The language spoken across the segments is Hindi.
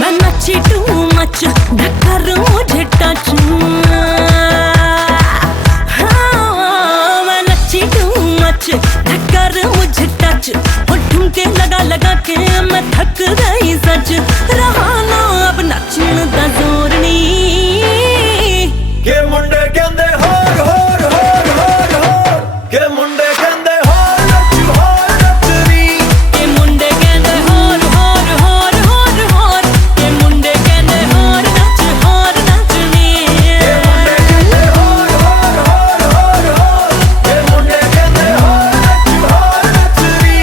मैं नची टू मच ढक्कर मुझे टच मैं नची टू मच ढक्कर मुझे टच और ठुमके लगा लगा के मैं थक गई सच रहा ना अब नचन दा जोर नहीं के मुंडे कहंदे होर होर होर होर होर के मुंडे कहंदे होर नचनी के मुंडे कहंदे होर होर होर होर होर के मुंडे कहंदे होर नचनी के मुंडे कहंदे होर होर होर होर होर के मुंडे कहंदे होर नचनी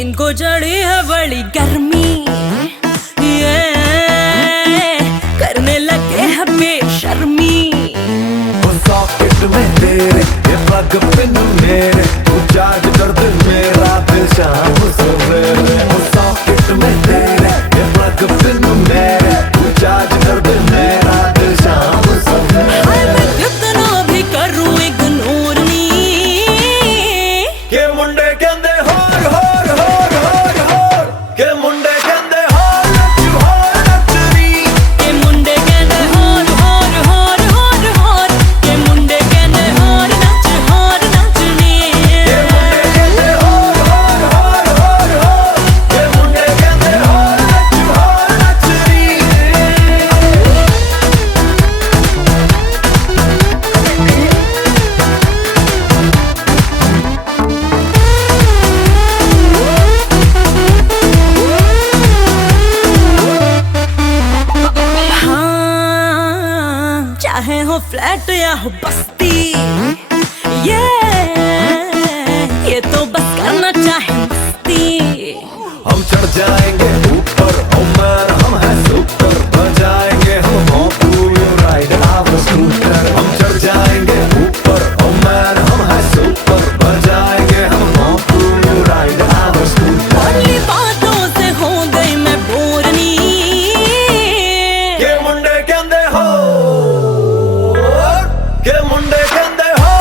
इनको चढ़ी है बड़ी गर्मी ये करने लगे है बेशर्मी सॉकेट में तेरे ये प्लग पिन मेरे तू चार्ज कर दे मेरा दिल शाम सवेरे सॉकेट में तेरे ये प्लग पिन मेरे तू चार्ज कर दे मेरा दिल शाम सवेरे हाय मैं कितना भी करूं इग्नोर नहीं के मुंडे कहंदे होर होर होर होर होर के मुंडे कहंदे होर नचनी के मुंडे कहंदे होर होर होर होर होर के मुंडे कहंदे होर नचनी के मुंडे कहंदे होर होर होर होर होर के मुंडे कहंदे होर नचनी हाँ चाहे हो फ्लैट या हो बस्ती ये तो बस करना चाहे मस्ती हम चढ़ जाएंगे ऊपर ओ मैन हम हैं सुपर बजाएंगे हम पूल राइड आवर स्कूटर हम चढ़ जाएंगे ऊपर ओ मैन हम हैं सुपर बजाएंगे हम pool ride our scooter only बातों से हो गई मैं बोर नहीं के मुंडे कहंदे हो के मुंडे कहंदे हो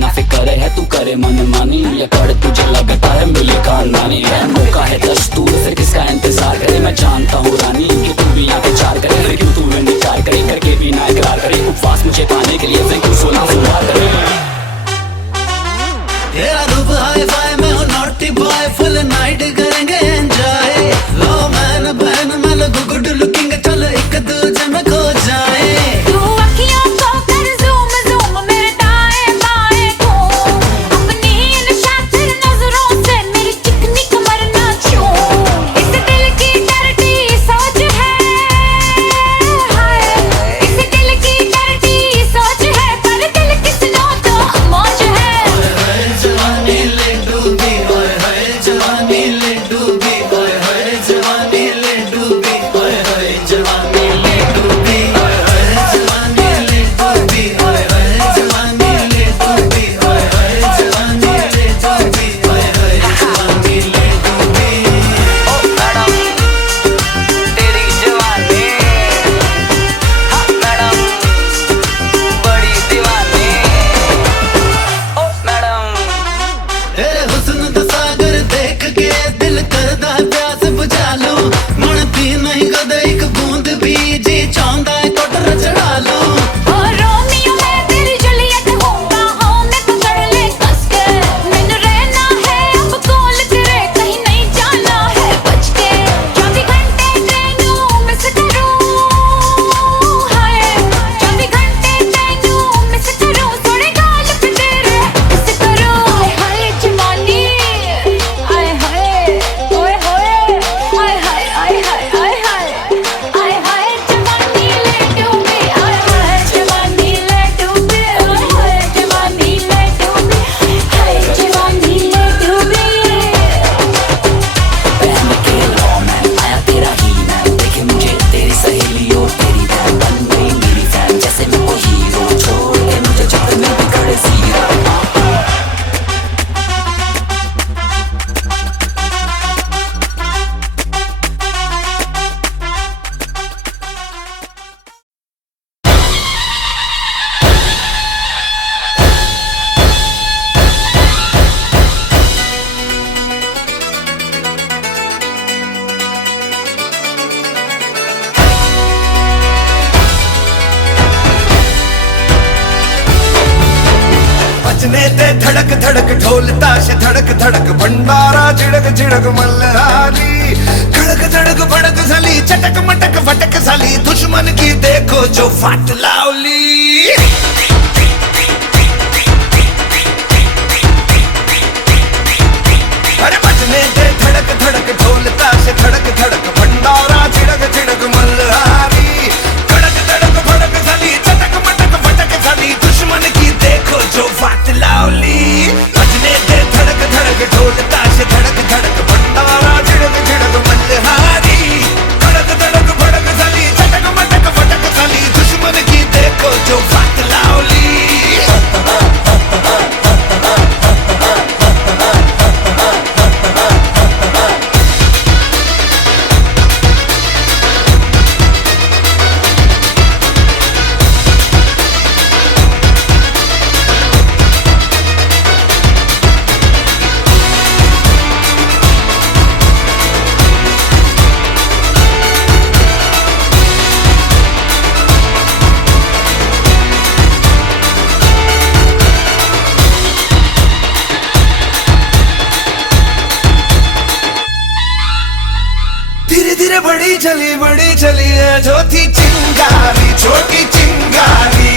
ना फिक्र है तू करे मन मानी, या कर तुझे लगता है मिले खानदानी है। मौका है दस्तूर फिर किसका इंतजार करे, मैं जानता हूँ रानी कि तू भी यहाँ पे चार करे, फिर क्यों तू इंतजार करे करके भी ना इकरार करे, उपवास मुझे पाने के लिए फिर क्यों सोना फुलवार करे। तेरा रूप हाई फाई में हो नॉटी बॉय, फुल नाइट करेंगे एंजॉय। लो मैन बहन मैं लगू गुड लुकिंग, चल एक दूजे में खो जाए। तू अखियों को कर ज़ूम ज़ूम मेरे दाएं बाएं घूम, अपनी इन शातिर नजरों से मेरी चिकनी कमर ना छू। इस दिल की डरती सोच है, हाय इस दिल की डरती सोच है, पर दिल किसनो तो मौज है। जवानी ले डूबी, ओए हाय जवानी ले डूबी, ओए हाय जवानी ले डूबी, ओए हाय जवानी ले डूबी, ओए हाय जवानी ले डूबी, ओए हाय जवानी ले डूबी, ओए हाय जवानी ले डूबी, ओए हाय जवानी ले डूबी। ओ मैडम तेरी जवानी, हाँ मैडम बड़ी दीवानी। ओ मैडम तेरे हुस्न दा सागर देख के दिल करदा है प्यास बुझा लूं, मन पी नहीं कदे एक बूंद भी, जी चाहता है कोटर चढ़ा लूं। ओ रोमियो मैं तेरी जूलियट हूँ, बाहों में पकड़ ले कस के, मैंने रहना है अब कॉल करे, कहीं नहीं जाना है बच के। 24 घंटे तेनू मिस करूँ, हाय 24 घंटे तेनू मिस करूँ, थोड़े गाल पे तेरे किस करूँ। हाय हाय जवानी, हाय हाय ओए होए, हाय हाय हाय हाय हाय हाय हाय जवानी ले डूबी, हाय हाय जवानी ले डूबी, हाय जवानी ले डूबी, हाय जवानी ले डूबी। पहन के लॉन्ग आया तेरा ही मैन, देखे मुझे तेरी सहेली और तेरी बहन, बन गई मेरी फैन जैसे मैं कोई हीरो, छोड़ के मुझे जब मैं भी खड़े जीरो। बजने ते धड़क धड़क ढोल ताश धड़क धड़क भंडारा झिड़क झिड़क मल्हारी, खड़क धड़क भड़क साली चटक मटक फटक साली, दुश्मन की देखो जो फाट लावली। अरे बजने ते धड़क धड़क ढोल ताश धड़क धड़क भंडारा झिड़क झिड़क मल्हारी, खड़क धड़क भड़क साली चटक मटक फटक साली, दुश्मन की देखो जो फाट लावली। बजने ते धड़क धड़क ढोल ताश धड़क धड़क भंडारा झिड़क झिड़क मल्हारी, खड़क धड़क भड़क साली चटक मटक फटक साली, दुश्मन की देखो जो फाट लावली। धीरे धीरे बड़ी चली है जो थी चिंगारी, छोटी चिंगारी,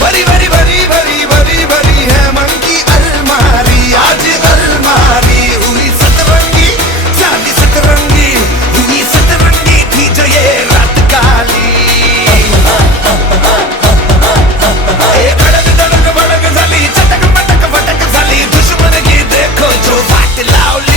भरी भरी भरी भरी भरी भरी है मन की अलमारी। आज अलमारी हुई सतरंगी, साली सतरंगी हुई सतरंगी थी जो ये रात काली। खड़क धड़क भड़क साली चटक मटक फटक साली, दुश्मन की देखो जो फाट लावली।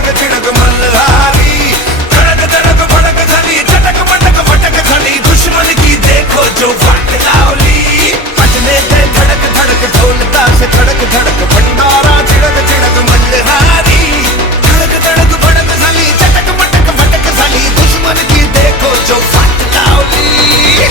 छिड़क छिड़क मल्हारी धड़क धड़क भड़क धनी चटक मटक फटक धनी दुश्मन की देखो जो फट लावली बजने दे धड़क धड़क ढोलता से धड़क धड़क भंडारा छिड़क छिड़क मल्हारी धड़क धड़क भड़क धनी चटक मटक फटक धनी दुश्मन की देखो जो फट लावली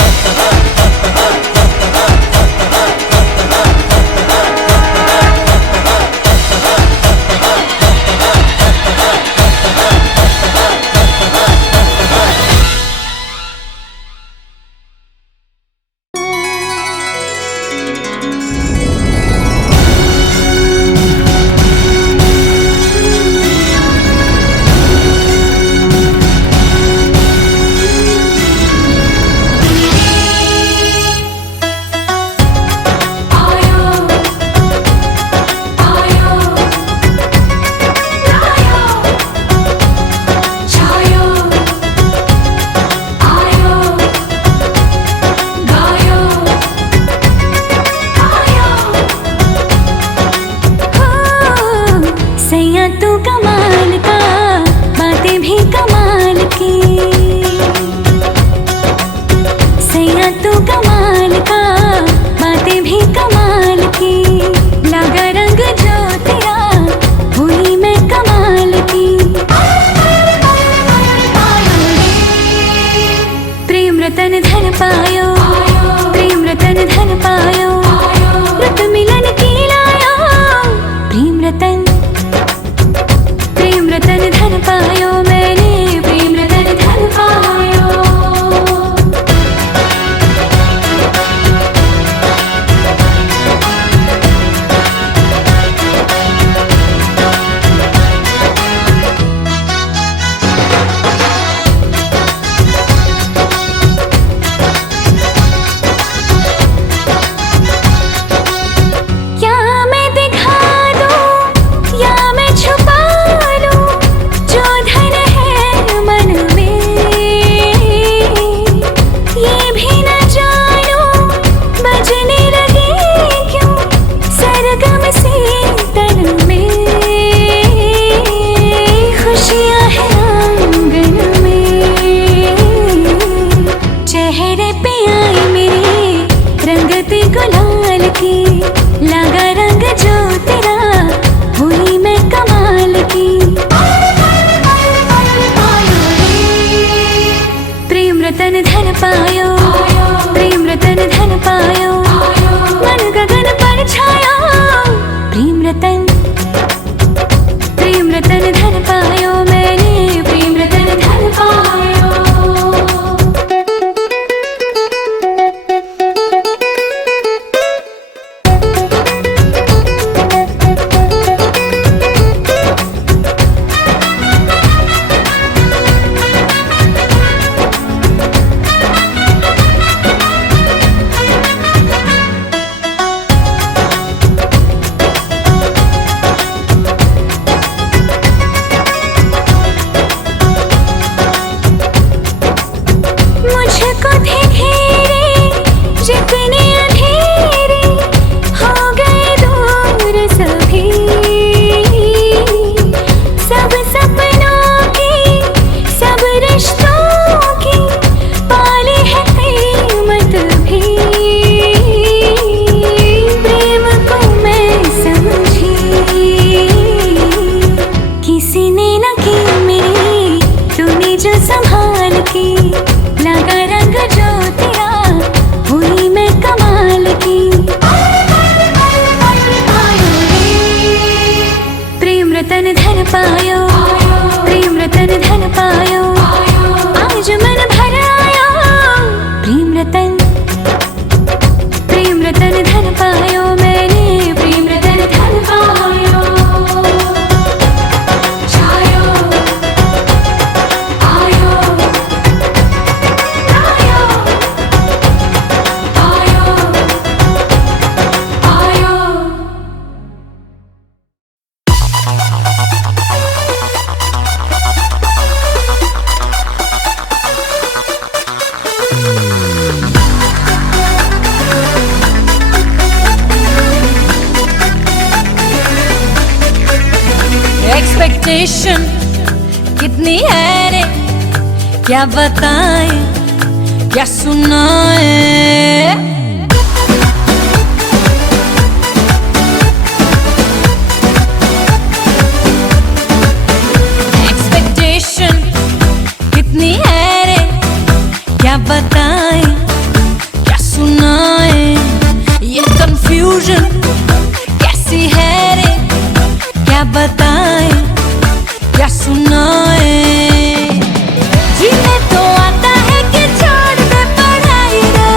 एक्सपेक्टेशन कितनी है रे, क्या बताएं क्या सुनाएं। एक्सपेक्टेशन कितनी है रे, क्या बताएं क्या सुनाएं। ये कंफ्यूजन कैसी है रे, क्या बताएं क्या सुनाएं। जीने तो आता है कि छोड़ दे पढ़ाई रे,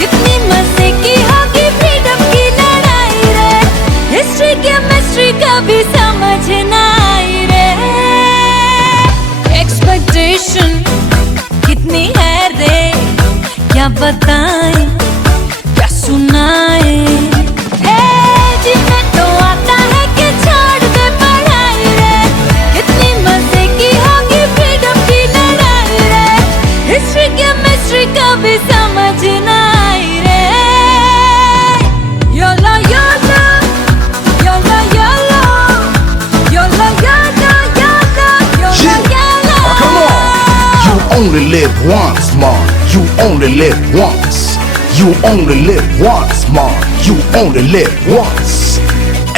कितनी मजे की होगी फ्रीडम की लड़ाई रे। हिस्ट्री केमिस्ट्री कभी समझ ना आई रे। एक्सपेक्टेशन कितनी है रे, क्या बताएं क्या सुनाएं। जीने तो आता है कि छोड़ दे पढ़ाई रे, कितनी मजे की होगी फ्रीडम की लड़ाई रे। हिस्ट्री केमिस्ट्री कभी समझ ना आई रे। YOLO YOLO YOLO YOLO YOLO YOLO YOLO YOLO. Come on! You only live once, man. You only live once. You only live once, man. You only live once.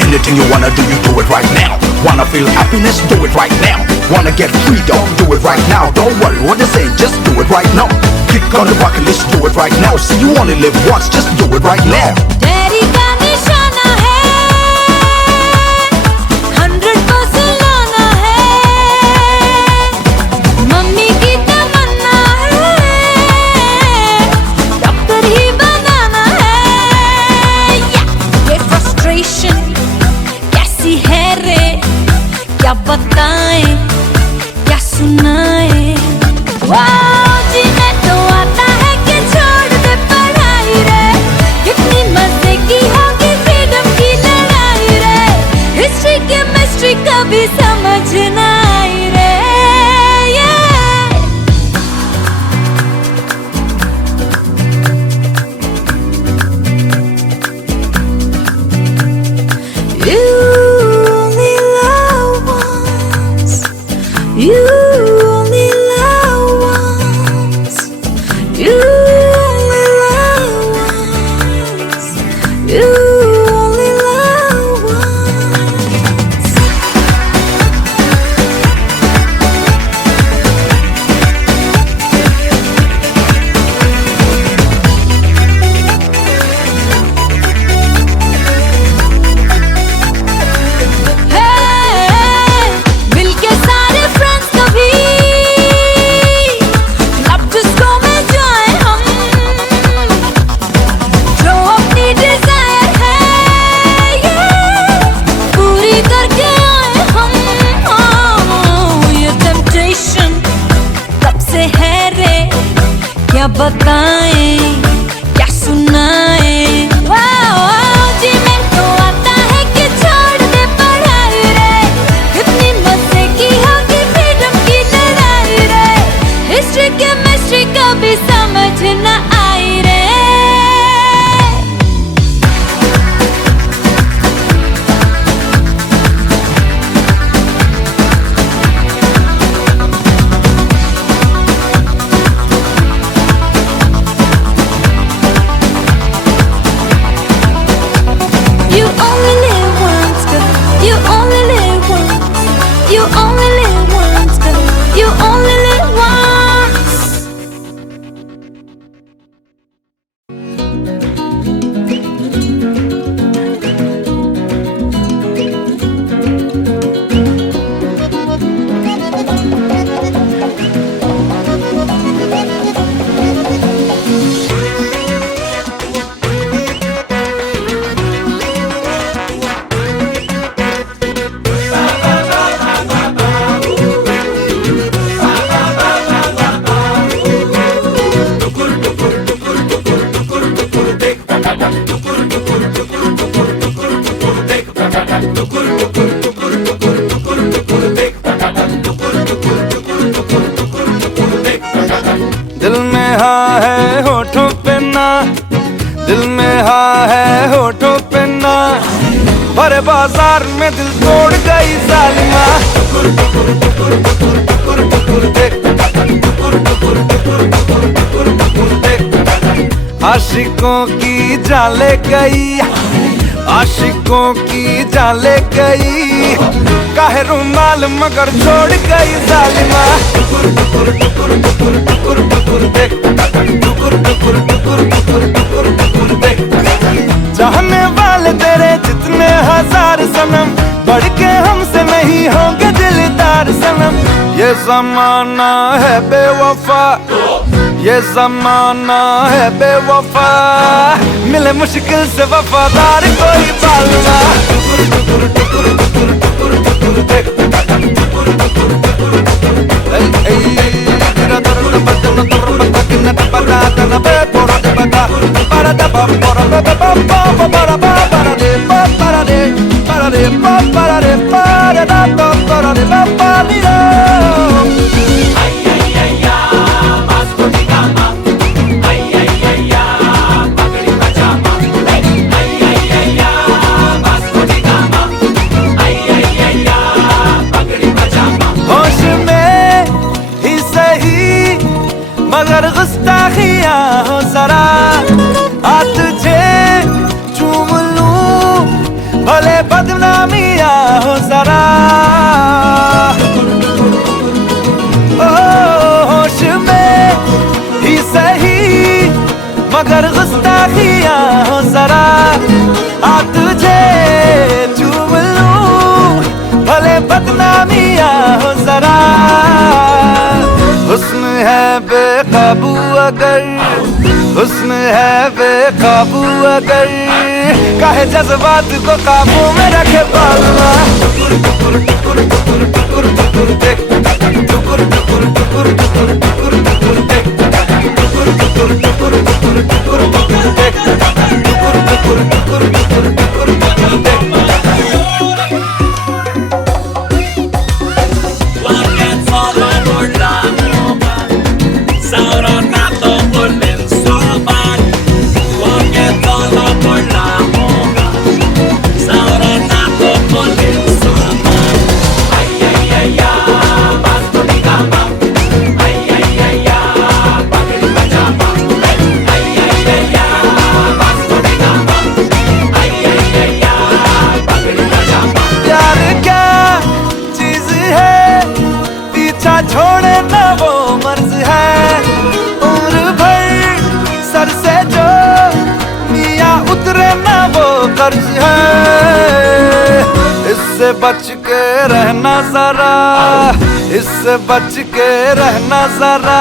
Anything you wanna do, you do it right now. Wanna feel happiness, do it right now. Wanna get freedom, do it right now. Don't worry what they say, just do it right now. Click on the bucket list, do it right now. See, you only live once, just do it right now. Daddy का निशाना है, 100% लाना है। मम्मी की तमन्ना है, डॉक्टर ही बनाना है। ये फ्रस्ट्रेशन कैसी है रे, क्या बताएं क्या सुनाएं। जीने तो आता है कि छोड़ दे पढ़ाई रे, कितनी मजे की होगी फ्रीडम की लड़ाई रे। हिस्ट्री केमिस्ट्री कभी समझ ना आई रे। You only love once. You only love once. You only love once. You only love once. Hey, मिलके सारे फ्रेंड्स कभी क्लब डिस्को में जाए हम। जो अपनी डिजायर है पूरी करके आए हम। ये टेम्पटेशन कब से है रे, क्या बताएं क्या सुनाएं। जीने तो आता है कि छोड़ दे पढ़ाई रे, कितनी मजे की होगी फ्रीडम की लड़ाई रे। हिस्ट्री केमिस्ट्री कभी समझ ना आई रे। You only live once, girl. You only live once. You only live once, girl. You only live once. दिल में हाँ है होठों पे ना, दिल में हाँ है होठों पे ना, भरे बाजार में दिल तोड़ गई जालिमा। आशिकों की जाले गई, आशिकों की जाले गई, काहे रुमाल मगर छोड़ गई जालिमा। टुकुर टुकुर टुकुर टुकुर टुकुर टुकुर देख, टुकुर टुकुर टुकुर टुकुर टुकुर टुकुर देख। चाहने वाले तेरे जितने हजार सनम, बढ़ के हमसे नहीं होंगे दिलदार सनम। ये जमाना है बेवफा, ये जमाना है बेवफा, मिले मुश्किल से वफादार कोई बालमा। टुकुर टुकुर टुकुर टुकुर टुकुर टुकुर देख, टुकुर टुकुर टुकुर टुकुर तेरा दर्द बदन दर्द तकन पता तन पे पोरा दे बता para da pa para pa pa pa para pa para de pa para de para de pa para de para da pa para de pa para de ay ay ay ya vasco di gama ay ay ay ya pagdi pajama ay ay ay ya vasco di gama ay ay ay ya pagdi pajama होश में ही सही मगर गुस्ताखियां हो जरा, आ तुझे चूम लूं भले बदनामियां हो जरा। ओ होश में ही सही मगर गुस्ताखियां हो जरा, आ तुझे चूम लूं भले बदनामियां हो जरा। हुस्न है बेकाबू अगर, हुस्न है बेकाबू अगर, काहे जज्बात को काबू में रखे बालमा। टुकुर टुकुर टुकुर टुकुर टुकुर टुकुर देख, टुकुर टुकुर टुकुर टुकुर टुकुर टुकुर देख, टुकुर टुकुर टुकुर टुकुर टुकुर टुकुर देख, टुकुर टुकुर टुकुर टुकुर टुकुर टुकुर देख। छोड़े ना वो मर्ज है, उम्र भर सर से जो मियाँ उतरे ना वो कर्ज है। इससे बच के रहना जरा, इससे बच के रहना जरा,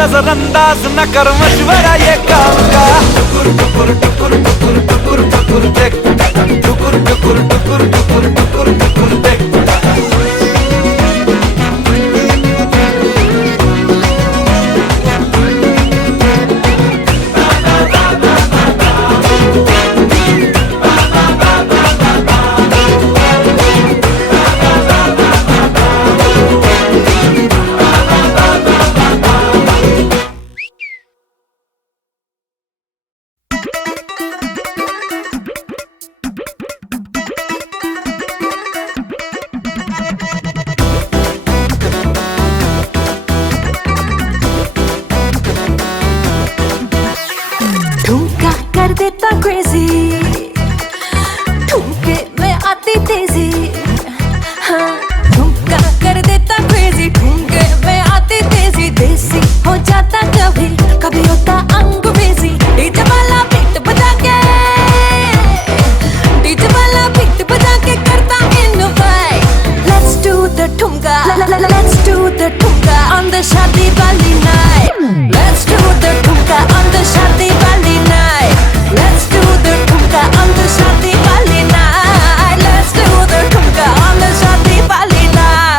नजरअंदाज न कर मशवरा ये काम का। टुकुर टुकुर टुकुर टुकुर टुकुर टुकुर देख, टुकुर टुकुर टुकुर टुकुर टुकुर टुकुर देख। देता क्रेजी, ठुमके में आती तेजी, हाँ ठुमका कर देता क्रेजी, ठुमके में आती तेजी, देसी हो जाता कभी कभी होता अंग्रेजी। डीजे वाला बीट बजा के, डीजे वाला बीट बजा के करता इनवाइट। Let's do the ठुमका, let's do the ठुमका on the शादी वाली night। Let's do the ठुमका on the शादी वाली night। Let's do the ठुमका on the शादी वाली night। Let's do the ठुमका on the शादी वाली night।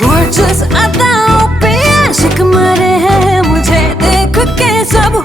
Gorgeous अदाओं पे आशिक मरे हैं, मुझे देख के सब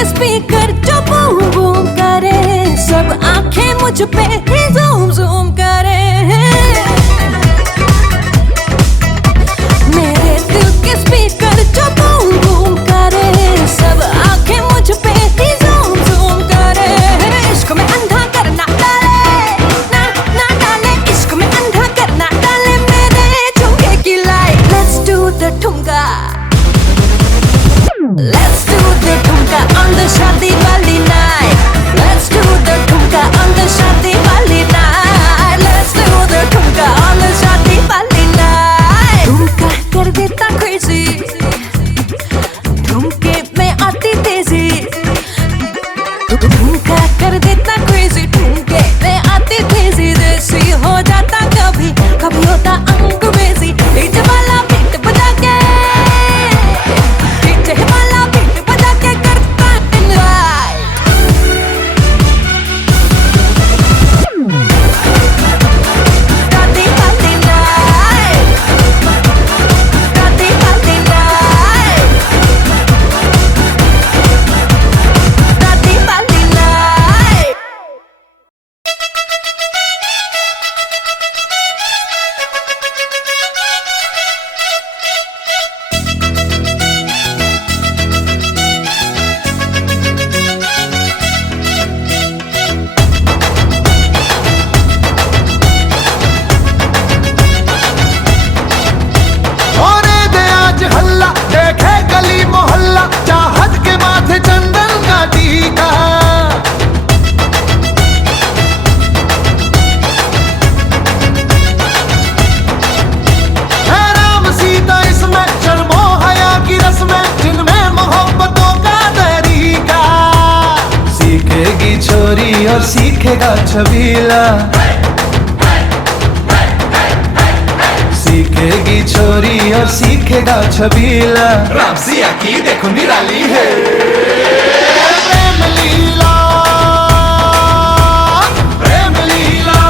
के स्पीकर जो बूम बूम करे, सब आंखें मुझ पे ही जूम जूम करे। मेरे दिल के स्पीकर जो बूम बूम करे, सब आंखें मुझ पे ही जूम जूम करे। इश्क में अंधा करना डाले ना ना डाले, इश्क में अंधा करना डाले मेरे झुमके की लाइट। Let's do the ठुमका, let's do the ठुमका on the शादी वाली night, let's do the ठुमका on the शादी वाली night, let's do the ठुमका on the शादी वाली night। ठुमका कर देता crazy, ठुमके में आती तेजी, ठुमका कर देता crazy, ठुमके में आती तेजी। देसी हो जाता कभी कभी होता अंग्रेजी, डीजे वाला बीट बजा के, डीजे वाला बीट बजा के करता enjoy। शादी वाली night, शादी वाली night, शादी वाली night। होने दे आज हल्ला, देखे गली मोहल्ला, चाहत के माथे चंदन का टीका। है राम सीता इसमें, शर्मो हया की रस्में, जिनमें मोहब्बतों का तरीका। सीखेगी छोरी और सीखेगा छबीला, सीखेगी छोरी और सीखेगा छबीला। राम सिया की देखो निराली है प्रेम लीला, प्रेम लीला।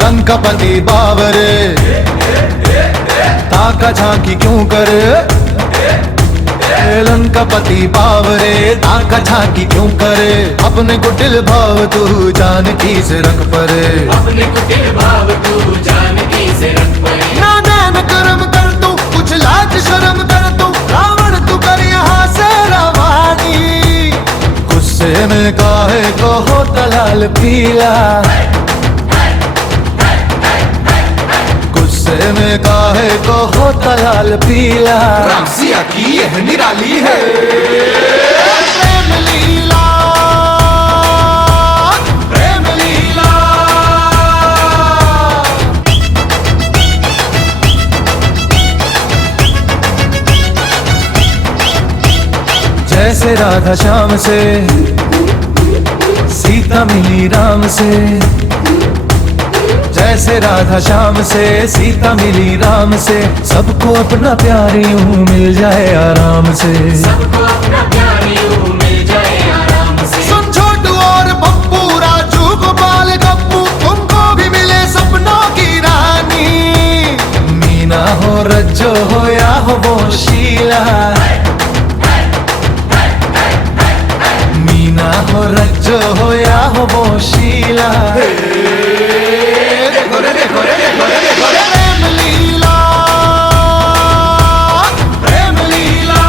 लंकापति बाबरे ताका झांकी क्यों करे, लंकापति बाबरे ताका झांकी क्यों करे। अपने को दिल भाव तू जानकी से रख परे, अपने को दिल भाव तू जानकी से रख परे। ना नैन कर्म कर तू, कुछ लाज शर्म कर तू, रावण तू कर यहाँ से रवानी। गुस्से में काहे को हो तलाल पीला, गुस्से में काहे को होता लाल पीला। राम सिया की यह निराली है प्रेम लीला, प्रेम लीला। जैसे राधा श्याम से सीता मिली राम से, जैसे राधा श्याम से सीता मिली राम से, सबको अपना प्यार यूं मिल जाए आराम से, सबको अपना प्यार यूं मिल जाए आराम से। सुन छोटू और पप्पू, राजू गोपाल गप्पू, तुमको भी मिले सपनों की रानी। मीना हो रज्जो हो या हो वो शीला, मीना हो रज्जो हो या हो वो शीला। प्रेम लीला, प्रेम लीला।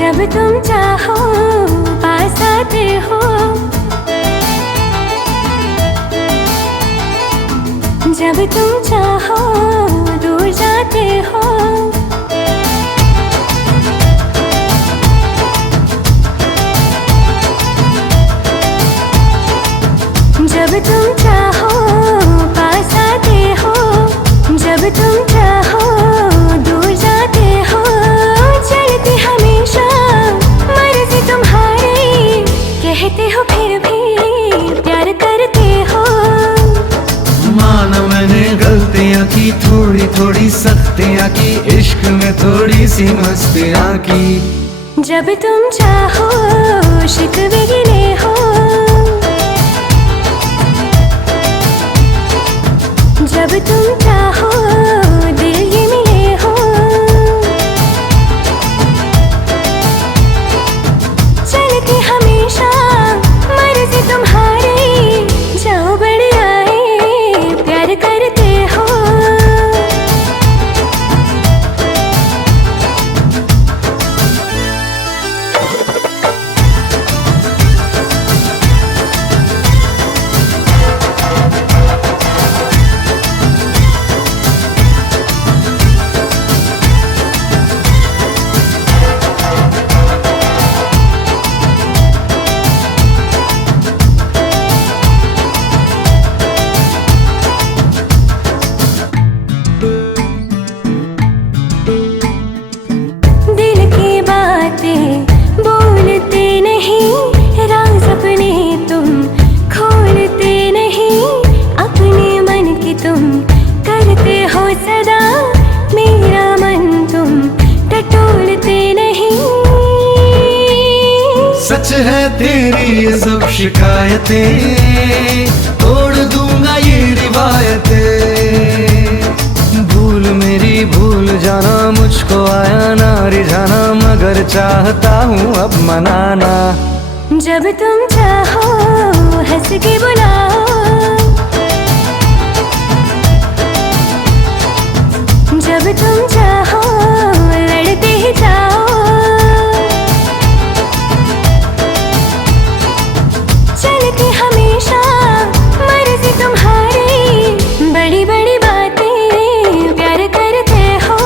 जब तुम चाहो पास आते हो, जब तुम चाहो दूर जाते हो। में थोड़ी सी मस्तियाँ की। जब तुम चाहो शिकवे गिले हो, जब तुम चाहो दिल ये मिले हो, चलती हमेशा मर्जी तुम्हारी, जाओ बढ़ आए प्यार करते हो। सच है तेरी ये सब शिकायतें, तोड़ दूंगा ये रिवायतें। भूल मेरी भूल जाना, मुझको आया ना रिझाना, मगर चाहता हूँ अब मनाना। जब तुम चाहो हंस के बुलाओ, जब तुम चाहो लड़ते ही जाओ, चलती हमेशा मर्जी तुम्हारी, बड़ी बड़ी बातें प्यार करते हो।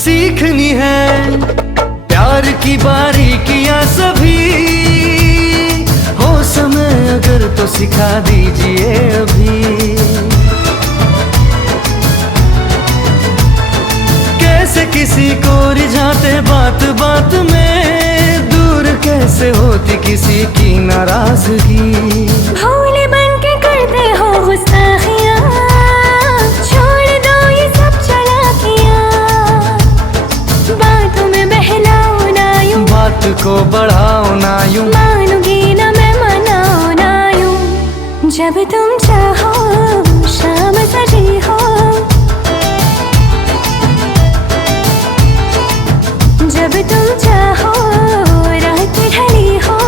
सीखनी है प्यार की बारीकियां सभी, हो समय अगर तो सिखा दीजिए अभी। कैसे किसी को रिझाते बात बात में, दूर कैसे होती किसी की नाराजगी। भोले बन के करते हो गुस्ताखियां, छोड़ दो ये सब चालाकियां, बातों में बहलाओ ना यूं, बात को बढ़ाओ ना यूं, मानूंगी ना मैं मनाओ ना यूं। जब तुम चाहो शाम सजी हो, जब तुम चाहो रात ढली हो,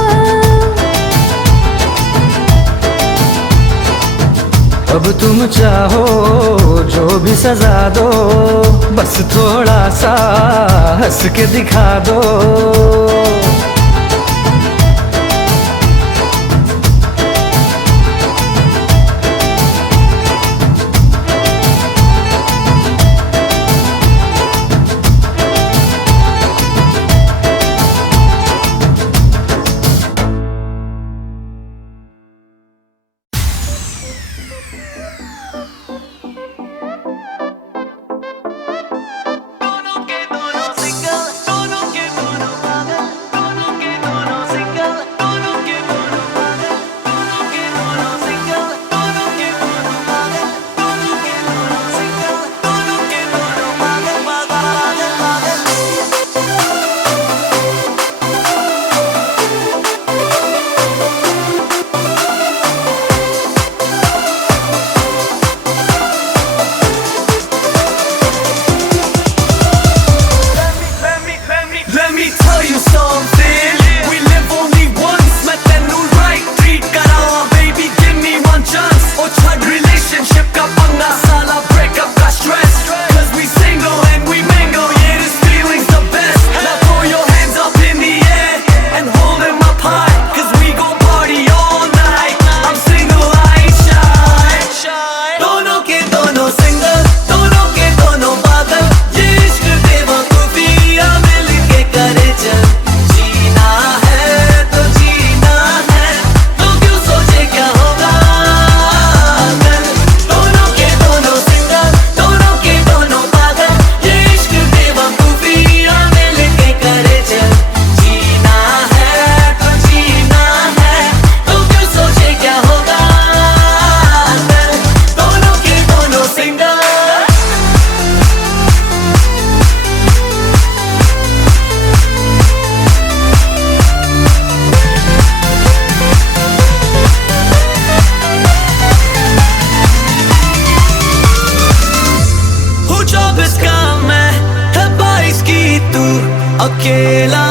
अब तुम चाहो जो भी सजा दो, बस थोड़ा सा हंस के दिखा दो। दोनों के दोनों सिंगल, दोनों के दोनों पागल। खेला